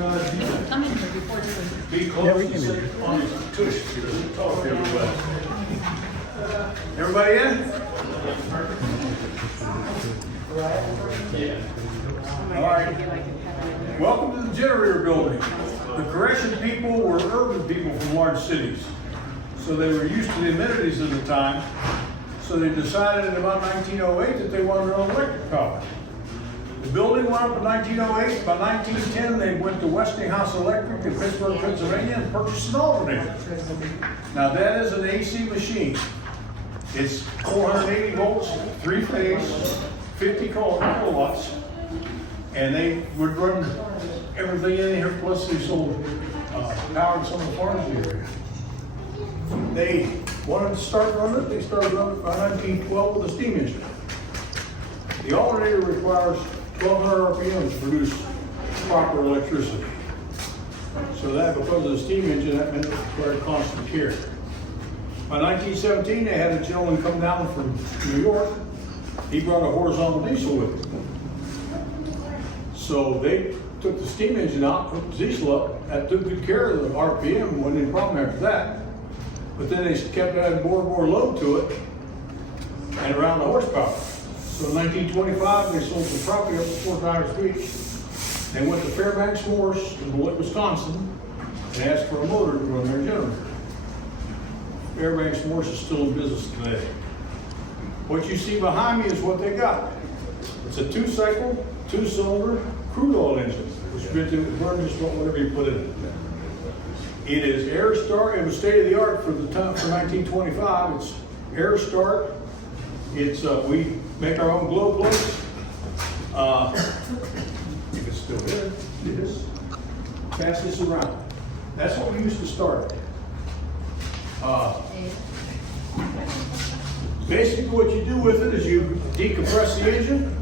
Come in here before you. Be close and sit on his tush because we talk everybody. Everybody in? All right. Welcome to the generator building. The Koreshan people were urban people from large cities. So they were used to the amenities of the time. So they decided in about 1908 that they wanted their own electric power. The building went up in 1908. By 1910, they went to Westinghouse Electric in Pittsburgh, Pennsylvania, and purchased an alternator. Now that is an AC machine. It's 480 volts, 3-phase, 50 kilowatts, and they would run everything in here. Plus, they sold power to some of the farms in the area. They wanted to start running it. They started running it by 1912 with a steam engine. The alternator requires 1,200 RPM to produce proper electricity. So that, because of the steam engine, that meant it required constant care. By 1917, they had a gentleman come down from New York. He brought a horizontal diesel with him. So they took the steam engine out, hooked the diesel up. That took good care of the RPM, wasn't any problem after that. But then they kept adding more and more load to it and around the horsepower. So in 1925, they sold some property up to Fort Myers Beach. They went to Fairbanks Morse in Wisconsin and asked for a motor to run their generator. Fairbanks Morse is still in business today. What you see behind me is what they got. It's a 2-cycle, 2-cylinder crude oil engine, which meant it would burn just about whatever you put in it. It is air start. It was state of the art for the time for 1925. It's air start. It's we make our own glow plugs. If it's still there, yes. Pass this around. That's what we used to start. Basically, what you do with it is you decompress the engine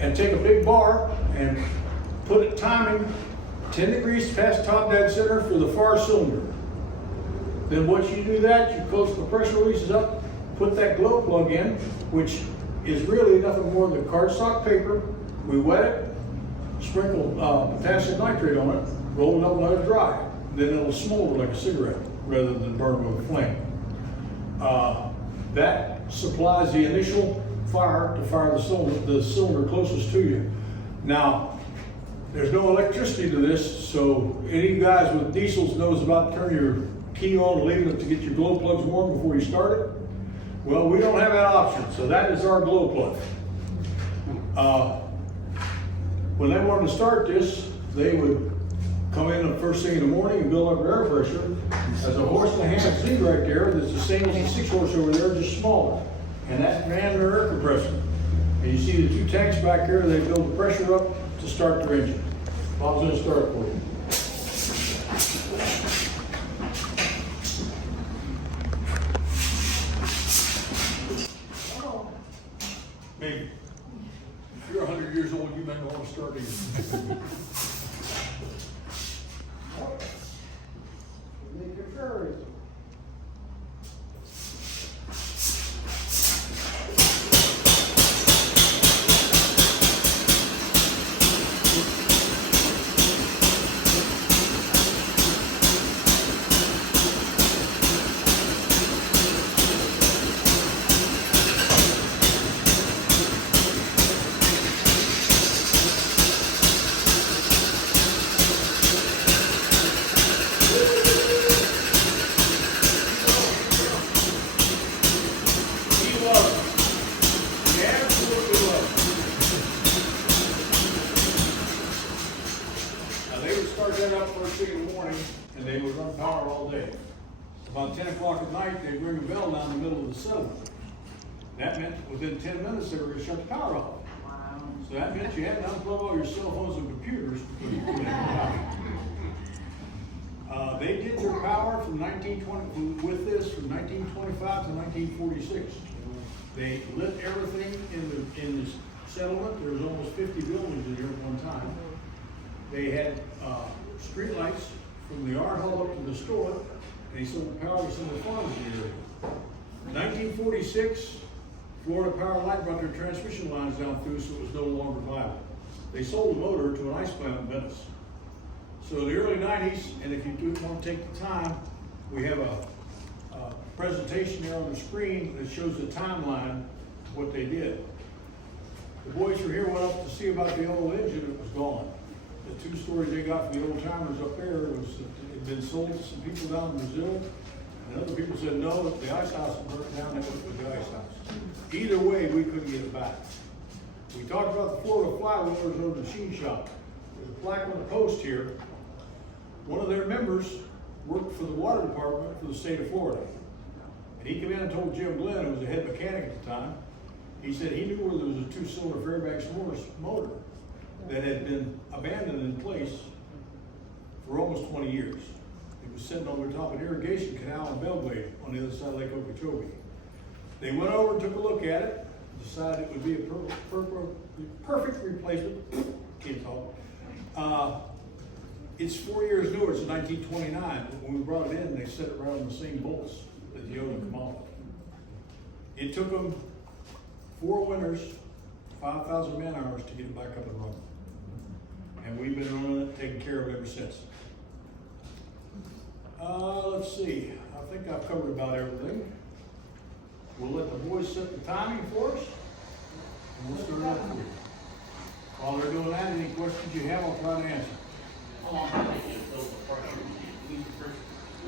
and take a big bar and put it timing 10 degrees past top dead center for the far cylinder. Then once you do that, you close the pressure releases up, put that glow plug in, which is really nothing more than cardstock paper. We wet it, sprinkle potassium nitrate on it, roll it up and let it dry. Then it'll smolder like a cigarette rather than burn with a flame. That supplies the initial fire to fire the cylinder closest to you. Now, there's no electricity to this, so any guys with diesels knows about turning your key on and leaving it to get your glow plugs warm before you start it. Well, we don't have that option, so that is our glow plug. When they wanted to start this, they would come in the first thing in the morning and build up air pressure. There's a 1.5 horse Z right there that's the same as the 6 horse over there, just smaller. And that ran their air compressor. And you see the 2 tanks back here, they build the pressure up to start their engine. Bob's going to start for you. Maybe. If you're 100 years old, you may not want to start either. Make your courage. In the morning, and they would run power all day. About 10 o'clock at night, they'd ring a bell down the middle of the settlement. That meant within 10 minutes they were going to shut the power off. Wow. So that meant you had to unplug all your cell phones and computers before you could make power. They did their power from 1920 with this from 1925 to 1946. They lit everything in the settlement. There was almost 50 buildings in here at one time. They had street lights from the yard hall up to the store, and they sold power to some of the farms in the area. In 1946, Florida Power and Light brought their transmission lines down through, so it was no longer viable. They sold the motor to an ice plant in Venice. So the early 90s, and if you do want to take the time, we have a presentation there on the screen that shows the timeline of what they did. The boys from here went up to see about the old engine that was gone. The two stories they got from the old timers up there was that it had been sold to some people down in Brazil, and other people said no, that the ice house had burnt down, that was the ice house. Either way, we couldn't get it back. We talked about the Florida Flywheelers on the machine shop. There's a plaque on the post here. One of their members worked for the water department for the state of Florida. And he came in and told Jim Glenn, who was the head mechanic at the time, he said he knew where there was a 2-cylinder Fairbanks Morse motor that had been abandoned in place for almost 20 years. It was sitting over the top of an irrigation canal in Belgrade on the other side of Lake Okeechobee. They went over and took a look at it, decided it would be a perfect replacement. Can't talk. It's 4 years newer, it's 1929. When we brought it in, they set it right on the same bolts that the Yoda come off. It took them 4 winters, 5,000 man hours to get it back up and running. And we've been running it, taking care of it ever since. Let's see, I think I've covered about everything. We'll let the boys set the timing for us, and we'll start up for you. While they're doing that, any questions you have, I'll try to answer.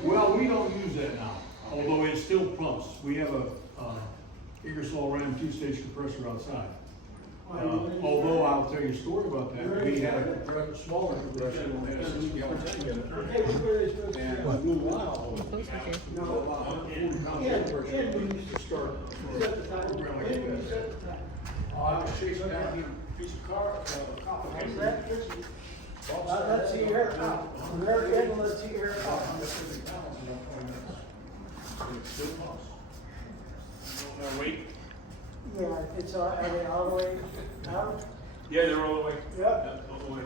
Well, we don't use that now, although it still pumps. We have a Ingersoll Ram 2-stage compressor outside. Although I'll tell you a story about that. We had a smaller compressor on that. And it was a little while. I was chasing down a piece of car, let's see your cop. American, let's see your cop. Wait. Yeah, it's all, are they all the way out? Yeah, they're all the way. Yep. All the way.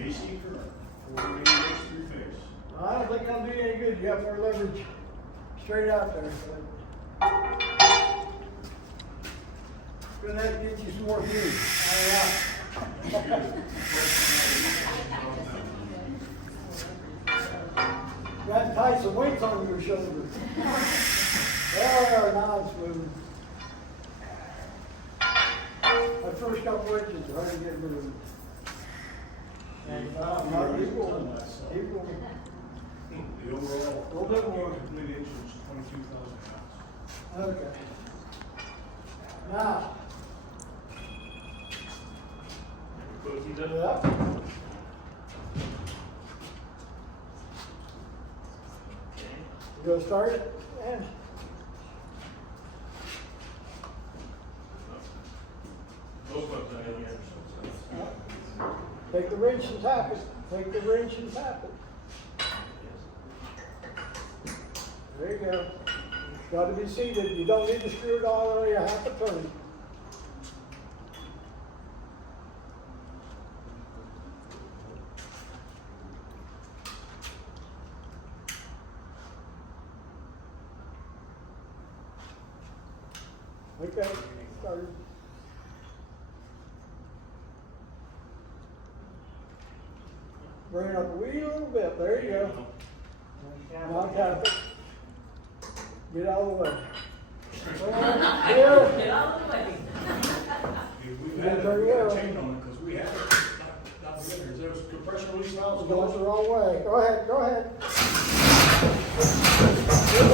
AC current, 4 days, 3-phase. I don't think that'll do you any good. You have more leverage straight out there. Gonna have to get you some more food. You got to tie some weights on your shoulders. There, now it's moving. That first couple inches are hard to get moving. And The overall, a little bit more. complete inch is 22,000 pounds. Okay. Now, yeah. You gonna start it? Yeah. Take the wrench and tap it. Take the wrench and tap it. There you go. Got to be seated. You don't need to screw it all the way a half a turn. Okay, started. Bring it up a wee little bit. There you go. Now tap it. Get out of the way. Yeah. Get out of the way. We've had a chain on it because we had it. Not together. There was compression release valves. Going the wrong way. Go ahead, go ahead. Good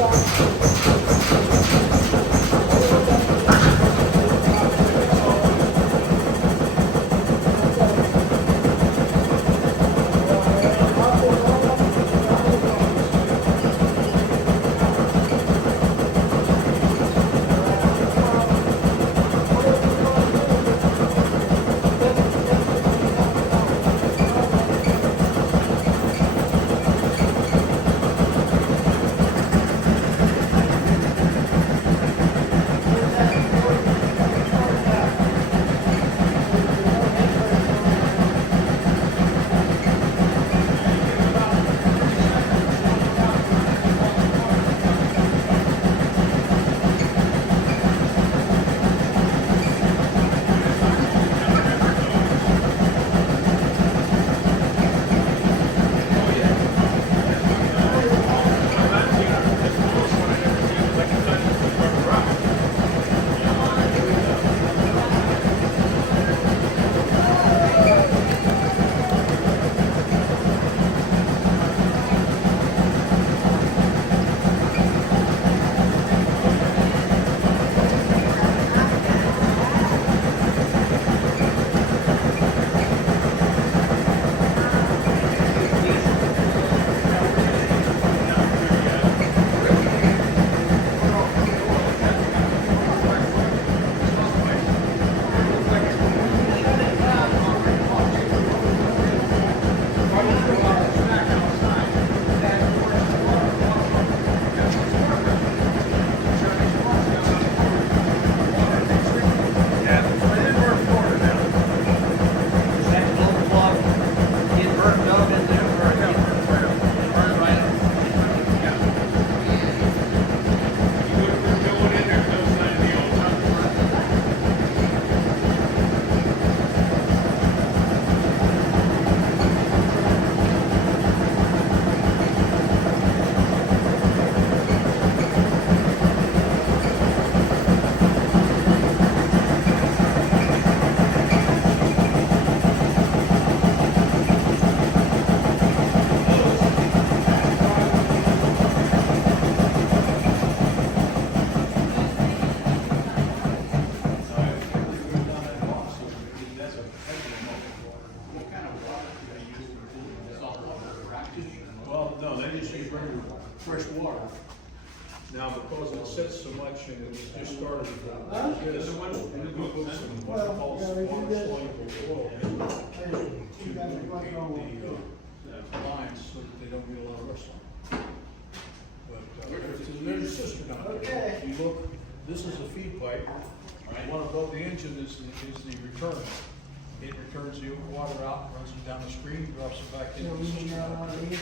fresh water. Now, because it sets so much and it was just started, Huh? this, we put some what Well, calls yeah, we do water this. soluble oil Hey, you got me what's wrong with to you? the lines so that they don't get a lot of rust on. But, there's a system down there. Okay. If you look, this is a feed pipe. The one above the engine is the return. It returns the water out, runs it down the screen, drops it back You into know, the we system. need another one of these?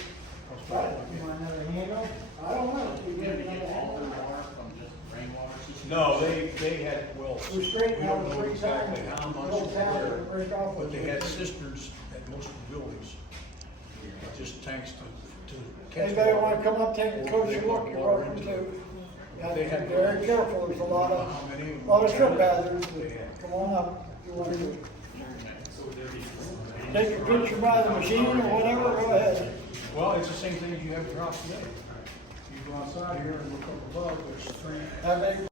Comes Right, back you in. want another handle? I don't know. We You get have to another get all the handle. water from just rainwater system? No, they had wells. We straightened out don't the know three exactly times. how much Little or towel where, that break off. but they had cisterns at most of the buildings. Just tanks to catch Anybody water. wanna come up, take a closer look, you're welcome to. You have to be very careful, there's a lot of trip hazards, but come on up, if you want to. Take a picture by the machine or whatever, go ahead. Well, it's the same thing as you have dropped today. You go outside here and look up above, there's three How big